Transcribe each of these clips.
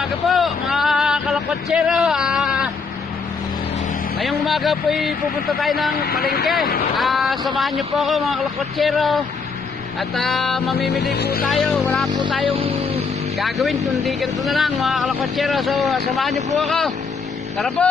umaga po mga kalakotsero. Ngayong umaga po pupunta tayo ng palengke. Samahan niyo po ako mga kalakotsero. At mamimili po tayo. Wala po tayong gagawin kundi ganito na lang mga kalakotsero. So samahan niyo po ako. Tara po.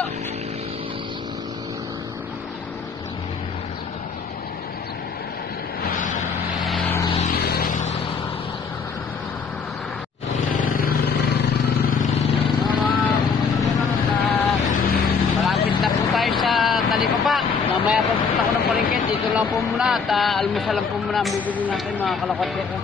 Mamaya pagpunta ko ng palengke, dito lang po muna at almusal lang po muna ang bibili natin mga kalakotsero.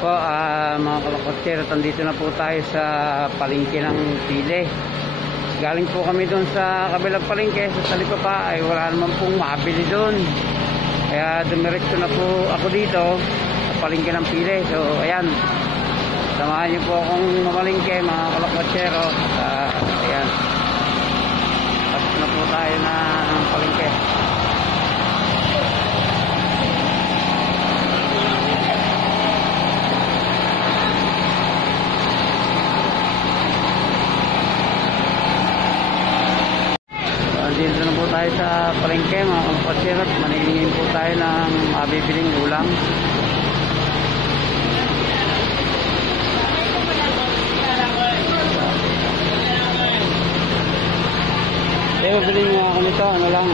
Po, mga kalakotsero, nandito na po tayo sa palengke ng Pile. Galing po kami doon sa kabilang palengke sa Talipapa, ay wala naman pong mabili doon. Kaya dumiretso na po ako dito sa palengke ng Pile. So ayan, samahan niyo po akong mamalengke mga kalakotsero. Ayan, tapos na po tayo ng palengke. Dito na po tayo sa palengke mga kalakotsero at manilingin po tayo ng mabibiling ulam. Kaya bilhin nga ako nito, ano lang,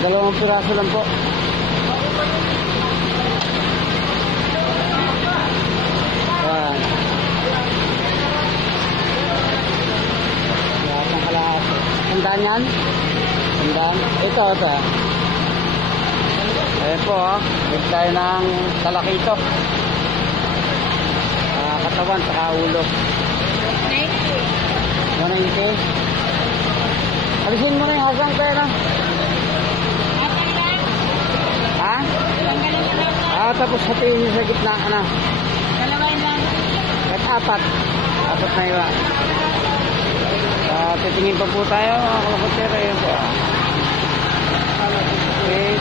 dalawang piraso lang po. Tandaan yan? Tandaan? Ito. Ayan po, big tayo ng talakito. Katawan, saka ulo. 190. Alisin mo na yung hasang pera. Ha? Tapos hatiin nyo sa gitna, ano? Dalawain lang. At apat na iba. Titingin pa po tayo mga kalakotsero. Ayan po. Okay.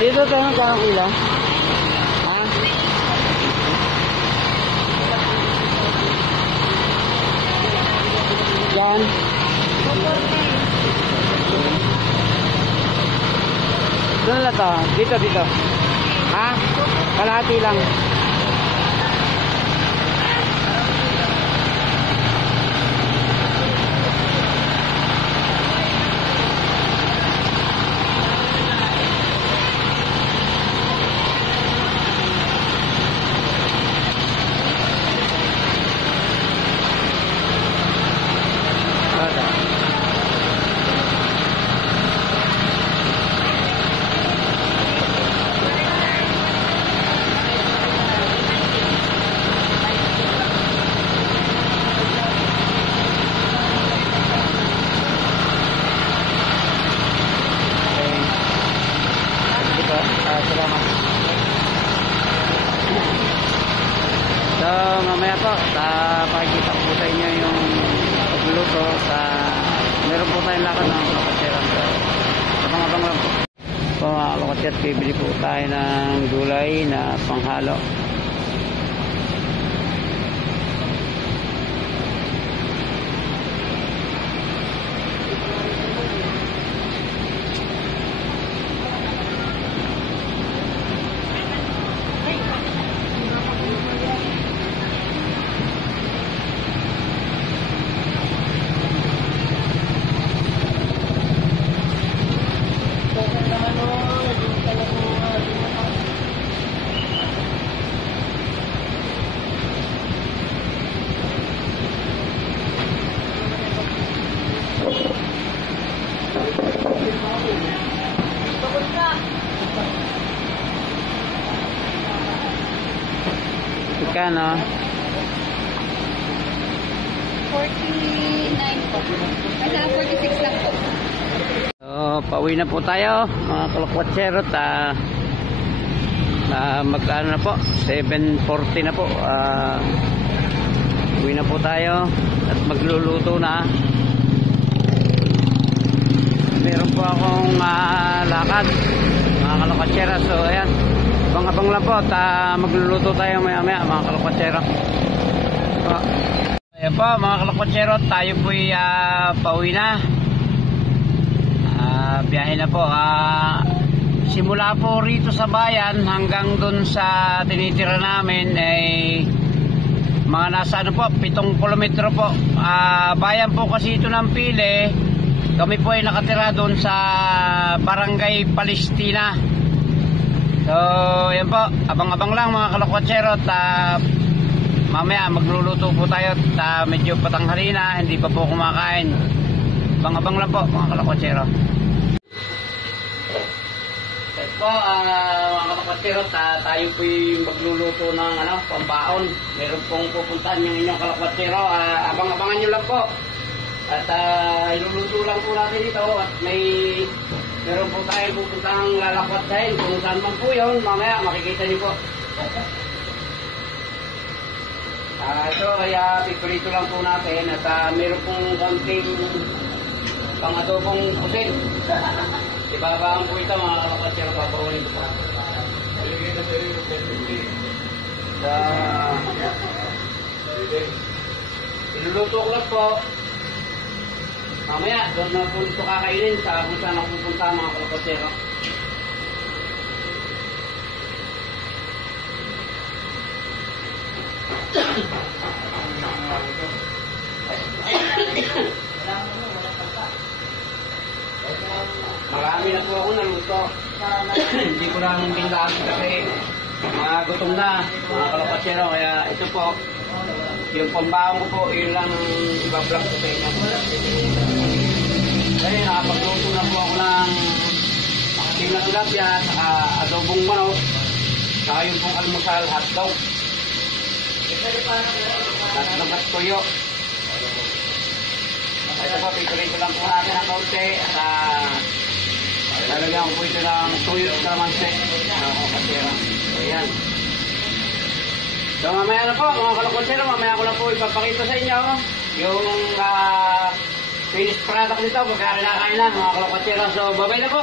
Dito tayo magkakang kilo? Ha? to? Dito. Ha? Kalahati lang. Salamat. So mamaya po pakikita ko po sa inyo yung pagluluto sa meron po tayong lakad ng kalakatserang abang-abang lang po. So mga kalakatser, bibili po tayo ng gulay na panghalo. Kano? 49 po. Kasi 46 lang po. So, pauwi na po tayo mga kalakwatsero. Magkano na po? 7:40 na po. Uwi na po tayo at magluluto na. Meron po akong lakad mga kalakwatsero. So ayan, abang-abang lang po at magluluto tayo maya-maya mga kalakwatsero. So, ayan po mga kalakwatsero, tayo po'y pauwi na. Biyahe na po. Simula po rito sa bayan hanggang dun sa tinitira namin ay mga nasa ano po, 7 kilometro po. Bayan po kasi ito ng Pile. Kami po ay nakatira doon sa Barangay Palestina. So, yan po. Abang-abang lang mga kalakwatsero. Mamaya magluluto po tayo. Medyo patanghali na. Hindi pa po kumakain. Abang-abang lang po mga kalakwatsero. Yan po mga kalakwatsero. Tayo po magluluto ng pambaon. Meron pong pupuntahan yung inyong kalakwatsero. Abang-abangan nyo lang po. At iluluto lang po natin ito. At meron po tayo pupuntang lalakwatsahin kung saan man po yun. Mamaya makikita niyo po. Ito kaya piprito lang po natin. At meron pong konting pang-adobong pusin. Ibabaan po ito mga kalakwatsero. Papawalin ko pa. Iluluto ko lang po. Mamaya, doon na po ito kakainin sa kung saan ako pupunta mga kalakwatsero. Marami na po ako naluto. Hindi ko lang tindahan kasi mga gutom na mga kalakwatsero. Kaya ito po, yung pambaon ko po, yun lang iba-vlog ko sa inyo. Kasi nakapagluto na po ako ng makating tilapia, saka adobong manok, saka yung pong almusal, hotdog. At lagat tuyo. Ito po, pipirito lang po natin ang kaunti. At lalagyan ko po ito ng tuyo at kalamansi. Nakakapatira. So yan. So mamaya na po mga kalakwatsero, mamaya ko na po ipapakita sa inyo yung finished product nito pagka kinakain na mga kalakwatsero. So babay na po.